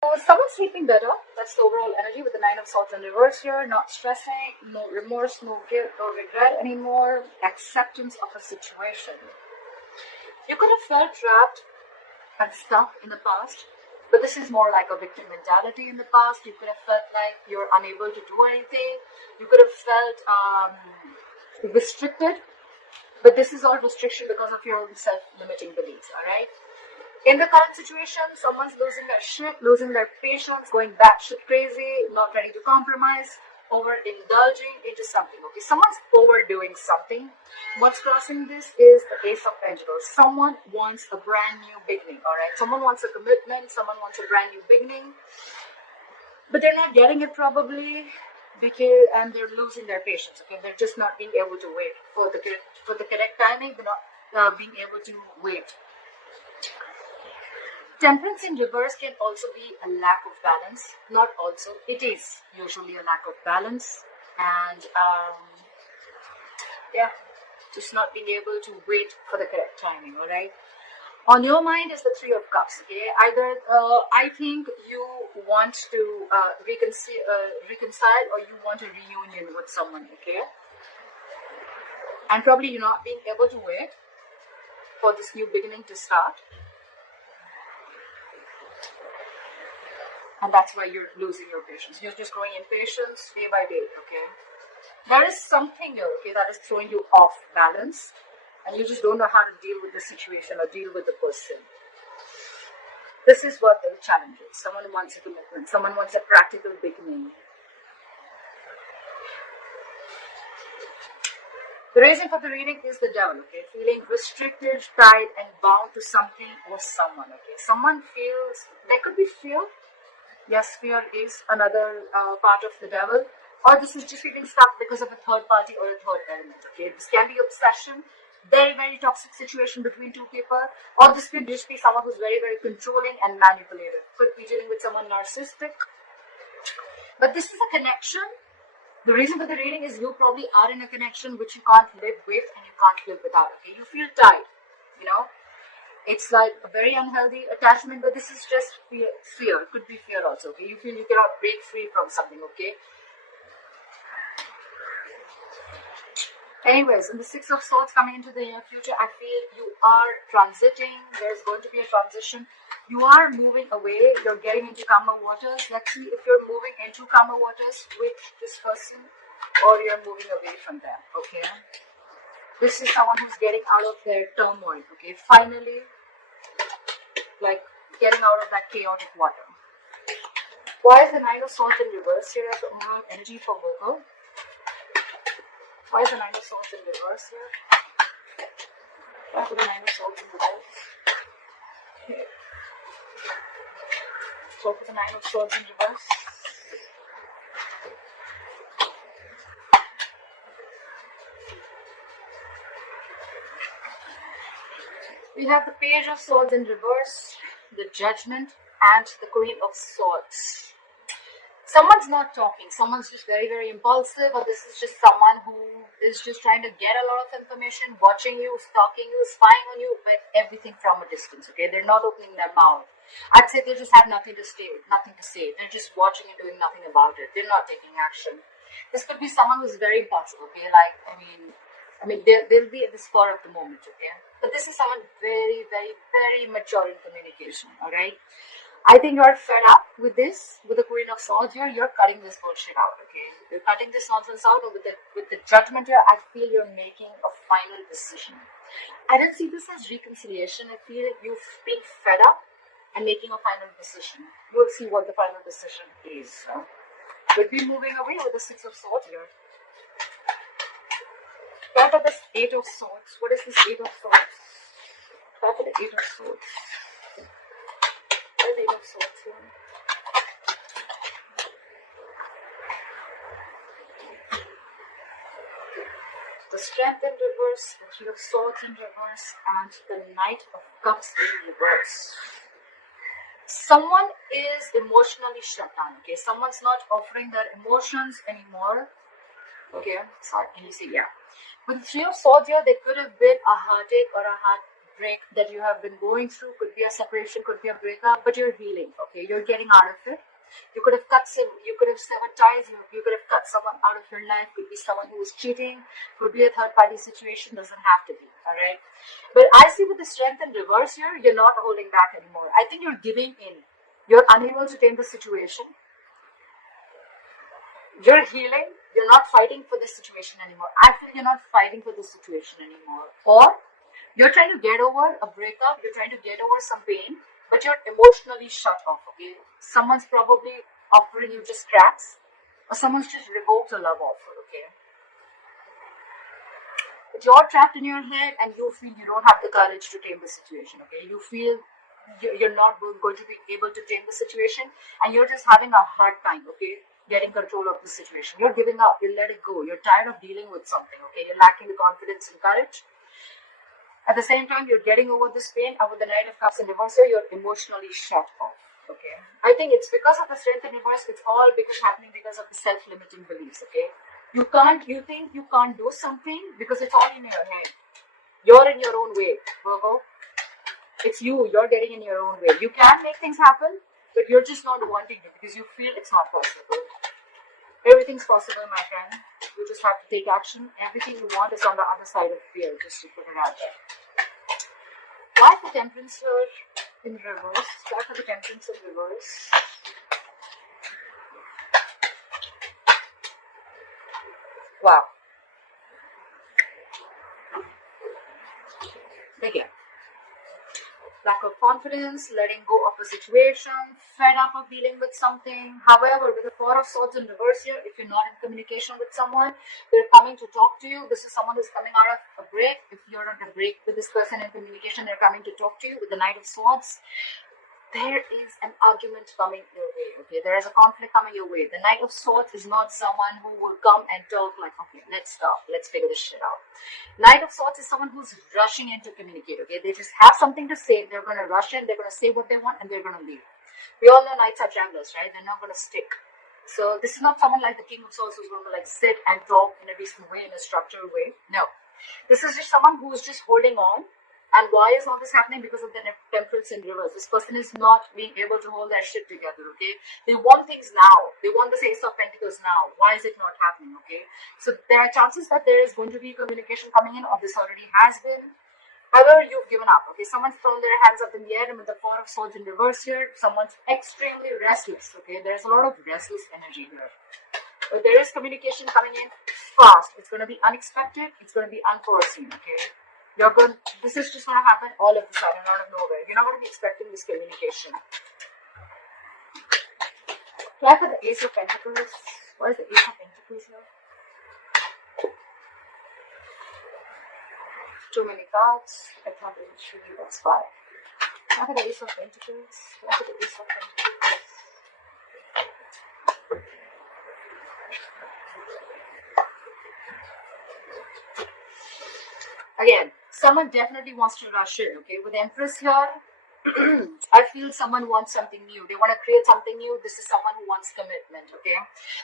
Someone's sleeping better. That's the overall energy with the Nine of Swords in reverse here. Not stressing, no remorse, no guilt, no regret anymore. Acceptance of a situation. You could have felt trapped and stuck in the past, but this is more like a victim mentality in the past. You could have felt like you're unable to do anything. You could have felt restricted, but this is all restriction because of your own self-limiting beliefs, all right? In the current situation, someone's losing their shit, losing their patience, going batshit crazy, not ready to compromise, overindulging into something. Okay, someone's overdoing something. What's crossing this is the Ace of Pentacles. Someone wants a brand new beginning, alright? Someone wants a commitment, someone wants a brand new beginning, but they're not getting it probably and they're losing their patience. Okay, they're just not being able to wait for the correct timing. They're not being able to wait. Temperance in reverse can also be a lack of balance. Not also, it is usually a lack of balance. And yeah, just not being able to wait for the correct timing, alright? On your mind is the Three of Cups, okay? Either I think you want to reconcile or you want a reunion with someone, okay? And probably you're not being able to wait for this new beginning to start. And that's why you're losing your patience. You're just growing impatience day by day, okay? There is something here, okay, that is throwing you off balance. And you just don't know how to deal with the situation or deal with the person. This is what the challenge is. Someone wants a commitment. Someone wants a practical beginning. The reason for the reading is the Devil, okay? Feeling restricted, tied, and bound to something or someone, okay? Someone feels, there could be fear. Yes, fear is another part of the Devil. Or this is just feeling stuck because of a third party or a third element, okay? This can be obsession, very, very toxic situation between two people. Or this could just be someone who's very, very controlling and manipulative. Could be dealing with someone narcissistic. But this is a connection. The reason for the reading is you probably are in a connection which you can't live with and you can't live without, okay? You feel tied, you know? It's like a very unhealthy attachment, but this is just fear. It could be fear also, okay? You feel you cannot break free from something, okay? Anyways, in the Six of Swords coming into the near future, I feel you are transiting. There's going to be a transition. You are moving away. You're getting into calmer waters. Let's see if you're moving into calmer waters with this person or you're moving away from them, okay? This is someone who's getting out of their turmoil, okay? Finally, like getting out of that chaotic water. Why is the Nine of Swords in reverse here as the overall energy for Virgo? Why is the Nine of Swords in reverse here? Why is the Nine of Swords in reverse? Okay. So for the Nine of Swords in reverse. We have the Page of Swords in reverse, the Judgment, and the Queen of Swords. Someone's not talking. Someone's just very, very impulsive, or this is just someone who is just trying to get a lot of information, watching you, stalking you, spying on you, but everything from a distance, okay? They're not opening their mouth. I'd say they just have nothing to say. They're just watching and doing nothing about it. They're not taking action. This could be someone who's very impulsive, okay? Like, I mean, they'll be at the spur of the moment, okay? But this is someone very, very, very mature in communication, alright? I think you're fed up with this, with the Queen of Swords here. You're cutting this bullshit out, okay? You're cutting this nonsense out, or with the Judgment here, I feel you're making a final decision. I don't see this as reconciliation. I feel you've been fed up and making a final decision. We'll see what the final decision is. So we'll be moving away with the Six of Swords here. What about this Eight of Swords? What is this Eight of Swords? What about the Eight of Swords? What is the Eight of Swords here? The Strength in reverse, the Three of Swords in reverse, and the Knight of Cups in reverse. Someone is emotionally shut down, okay? Someone's not offering their emotions anymore. Okay, sorry, can you see? Yeah. With the Three of Swords here, there could have been a heartache or a break that you have been going through. Could be a separation, could be a breakup, but you're healing, okay? You're getting out of it. You could have severed ties, you could have cut someone out of your life. Could be someone who was cheating, could be a third party situation, doesn't have to be, all right? But I see with the strength in reverse here, you're not holding back anymore. I think you're giving in. You're unable to tame the situation. You're healing. You're not fighting for this situation anymore. I feel you're not fighting for this situation anymore. Or you're trying to get over a breakup. You're trying to get over some pain, but you're emotionally shut off, okay? Someone's probably offering you just cracks, or someone's just revoked a love offer, okay? But you're trapped in your head and you feel you don't have the courage to tame the situation, okay? You feel you're not going to be able to tame the situation, and you're just having a hard time, okay, getting control of the situation. You're giving up, you let it go. You're tired of dealing with something, okay? You're lacking the confidence and courage. At the same time, you're getting over this pain, and with the Knight of Cups in reverse here, you're emotionally shut off, okay? I think it's because of the strength in reverse. It's all happening because of the self-limiting beliefs, okay? You think you can't do something because it's all in your head. You're in your own way, Virgo. It's you're getting in your own way. You can make things happen, but you're just not wanting it because you feel it's not possible. Everything's possible, my friend. You just have to take action. Everything you want is on the other side of fear, just to put it out there. Why the Temperance here in reverse? Why for the Temperance in reverse? Wow. Again. Lack of confidence, letting go of a situation, fed up of dealing with something. However, with the Four of Swords in reverse here, if you're not in communication with someone, they're coming to talk to you. This is someone who's coming out of a break. If you're on a break with this person in communication, they're coming to talk to you. With the Knight of Swords, there is an argument coming your way, okay? There is a conflict coming your way. The Knight of Swords is not someone who will come and talk like, okay, let's stop, let's figure this shit out. Knight of Swords is someone who's rushing in to communicate, okay? They just have something to say, they're going to rush in, they're going to say what they want, and they're going to leave. We all know Knights are travelers, right? They're not going to stick. So this is not someone like the King of Swords who's going to like sit and talk in a decent way, in a structured way. No. This is just someone who's just holding on. And why is all this happening? Because of the Temperance in reverse. This person is not being able to hold their shit together, okay? They want things now. They want the Ace of Pentacles now. Why is it not happening, okay? So there are chances that there is going to be communication coming in, or this already has been. However, you've given up, okay? Someone's thrown their hands up in the air, and with the Four of Swords in reverse here, someone's extremely restless, okay? There's a lot of restless energy here. But there is communication coming in fast. It's going to be unexpected. It's going to be unforeseen, okay? This is just going to happen all of a sudden, out of nowhere. You're not going to be expecting this communication. Try for the Ace of Pentacles. What is the Ace of Pentacles here? Too many cards. I thought it was 3, that's 5. Try for the Ace of Pentacles. Try for the Ace of Pentacles. Again, someone definitely wants to rush in, okay? With Empress here, I feel someone wants something new. They want to create something new. This is someone who wants commitment, okay?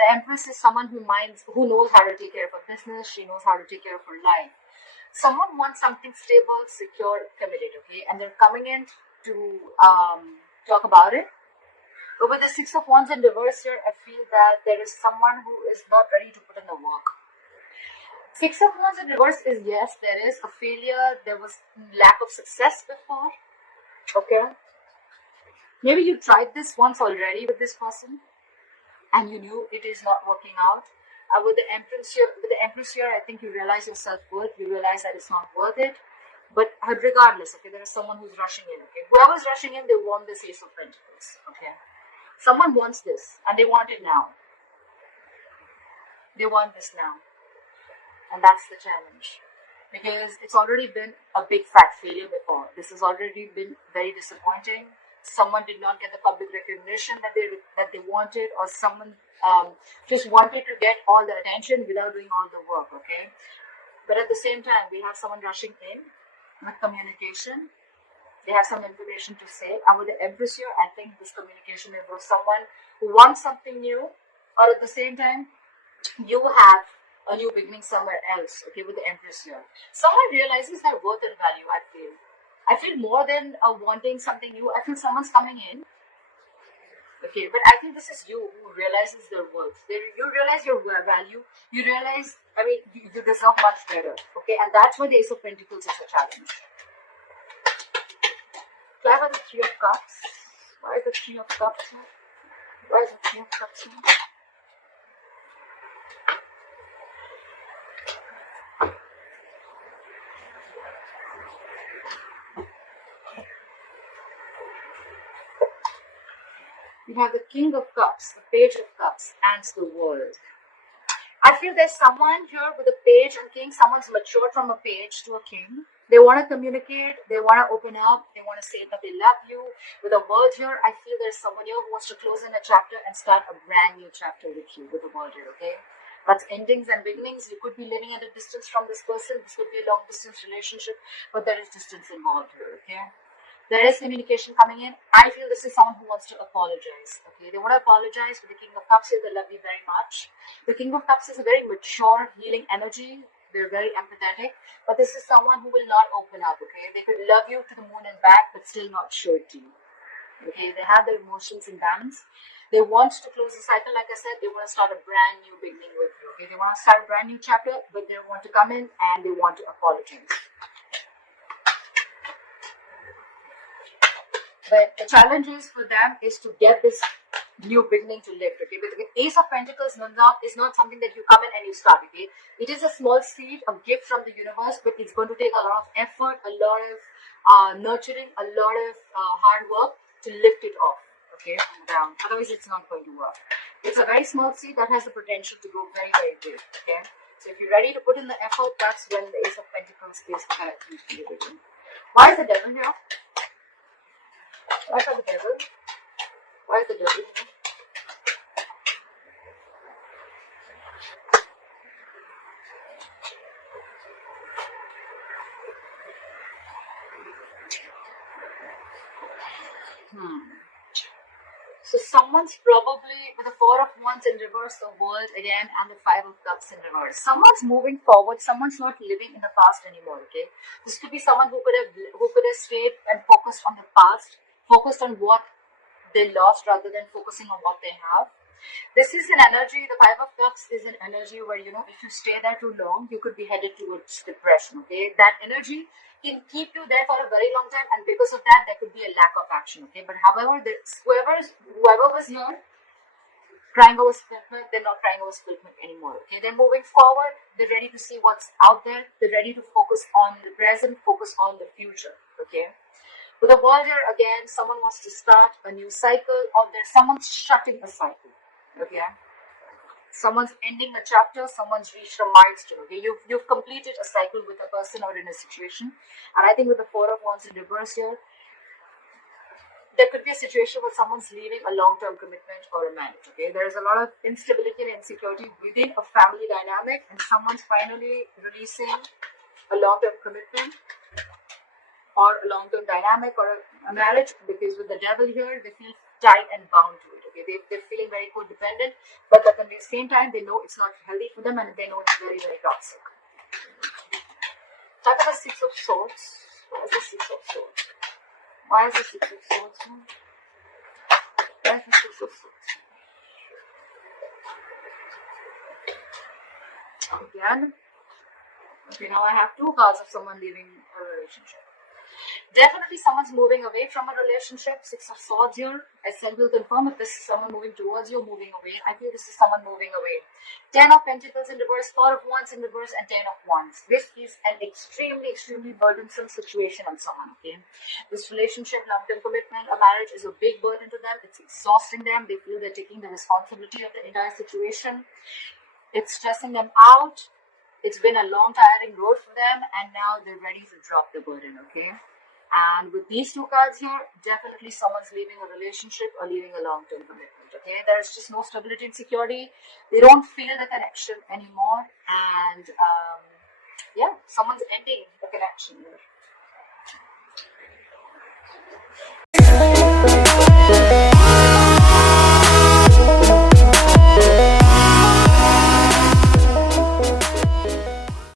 The Empress is someone who knows how to take care of her business. She knows how to take care of her life. Someone wants something stable, secure, committed, okay? And they're coming in to talk about it. But with the Six of Wands in reverse here, I feel that there is someone who is not ready to put in the work. Six of Wands in reverse is, yes, there is a failure. There was lack of success before. Okay. Maybe you tried this once already with this person, and you knew it is not working out. With the Empress here, I think you realize your self-worth. You realize that it's not worth it. But regardless, okay, there is someone who's rushing in. Okay, whoever's rushing in, they want this Ace of Pentacles. Okay, someone wants this, and they want it now. They want this now. And that's the challenge, because it's already been a big fat failure before. This has already been very disappointing. Someone did not get the public recognition that they wanted, or someone just wanted to get all the attention without doing all the work, okay? But at the same time, we have someone rushing in with communication. They have some information to say. And with the Empress here, I think this communication is for someone who wants something new, or at the same time, you have a new beginning somewhere else, okay, with the Empress here. Someone realizes their worth and value, I feel. I feel more than wanting something new. I feel someone's coming in. Okay, but I think this is you who realizes their worth. You realize your value. You realize, I mean, you deserve much better. Okay, and that's why the Ace of Pentacles is a challenge. Why are the Three of Cups? Why is the Three of Cups here? Why is the Three of Cups here? You have the King of Cups, the Page of Cups, and the World. I feel there's someone here with a Page and King. Someone's matured from a Page to a King. They want to communicate. They want to open up. They want to say that they love you. With a World here, I feel there's someone here who wants to close in a chapter and start a brand new chapter with you, with a World here, okay? That's endings and beginnings. You could be living at a distance from this person. This could be a long distance relationship, but there is distance involved here, okay? There is communication coming in. I feel this is someone who wants to apologize. Okay, they want to apologize for the King of Cups here. They love you very much. The King of Cups is a very mature, healing energy. They're very empathetic. But this is someone who will not open up. Okay, they could love you to the moon and back, but still not show it to you. Okay, they have their emotions in balance. They want to close the cycle. Like I said, they want to start a brand new beginning with you. Okay, they want to start a brand new chapter, but they want to come in and they want to apologize. But the challenge is for them is to get this new beginning to lift. Okay, but the Ace of Pentacles is not something that you come in and you start. Okay, it is a small seed, a gift from the universe, but it's going to take a lot of effort, a lot of nurturing, a lot of hard work to lift it off. Okay, down. Otherwise, it's not going to work. It's a very small seed that has the potential to grow very, very big. Okay, so if you're ready to put in the effort, that's when the Ace of Pentacles is correct. Why is the Devil here? Why for the Devil? Why is the Devil here? So someone's probably with the Four of Wands in reverse, the World again, and the Five of Cups in reverse. Someone's moving forward. Someone's not living in the past anymore. Okay, this could be someone who could have stayed and focused on the past, focused on what they lost rather than focusing on what they have. This is an energy. The Five of Cups is an energy where, you know, if you stay there too long, you could be headed towards depression. Okay, that energy can keep you there for a very long time, and because of that, there could be a lack of action. Okay, but however, whoever was here crying over spilled milk, they're not crying over spilled milk anymore. Okay, they're moving forward. They're ready to see what's out there. They're ready to focus on the present, focus on the future. Okay. With the World here, again, someone wants to start a new cycle, or there's someone's shutting a cycle. Okay, someone's ending a chapter, someone's reached a milestone. Okay, you've completed a cycle with a person or in a situation, and I think with the Four of Wands in reverse here, there could be a situation where someone's leaving a long-term commitment or a marriage. Okay, there is a lot of instability and insecurity within a family dynamic, and someone's finally releasing a long-term commitment or a long-term dynamic or a marriage, because with the Devil here, they feel tied and bound to it. Okay, they're feeling very codependent, but at the same time, they know it's not healthy for them, and they know it's very, very toxic. Talk about Six of Swords. Why is the Six of Swords? Why is the Six of Swords? Why is the Six of Swords? Again. Okay, now I have two cards of someone leaving a relationship. Definitely someone's moving away from a relationship. Six of Swords here. I said, will confirm if this is someone moving towards you or moving away. I feel this is someone moving away. 10 of Pentacles in reverse, 4 of Wands in reverse, and 10 of Wands. This is an extremely, extremely burdensome situation on someone, okay? This relationship, long-term commitment, a marriage is a big burden to them. It's exhausting them. They feel they're taking the responsibility of the entire situation. It's stressing them out. It's been a long, tiring road for them, and now they're ready to drop the burden, okay? And with these two cards here, definitely someone's leaving a relationship or leaving a long-term commitment, okay? There's just no stability and security. They don't feel the connection anymore. And, yeah, someone's ending the connection here.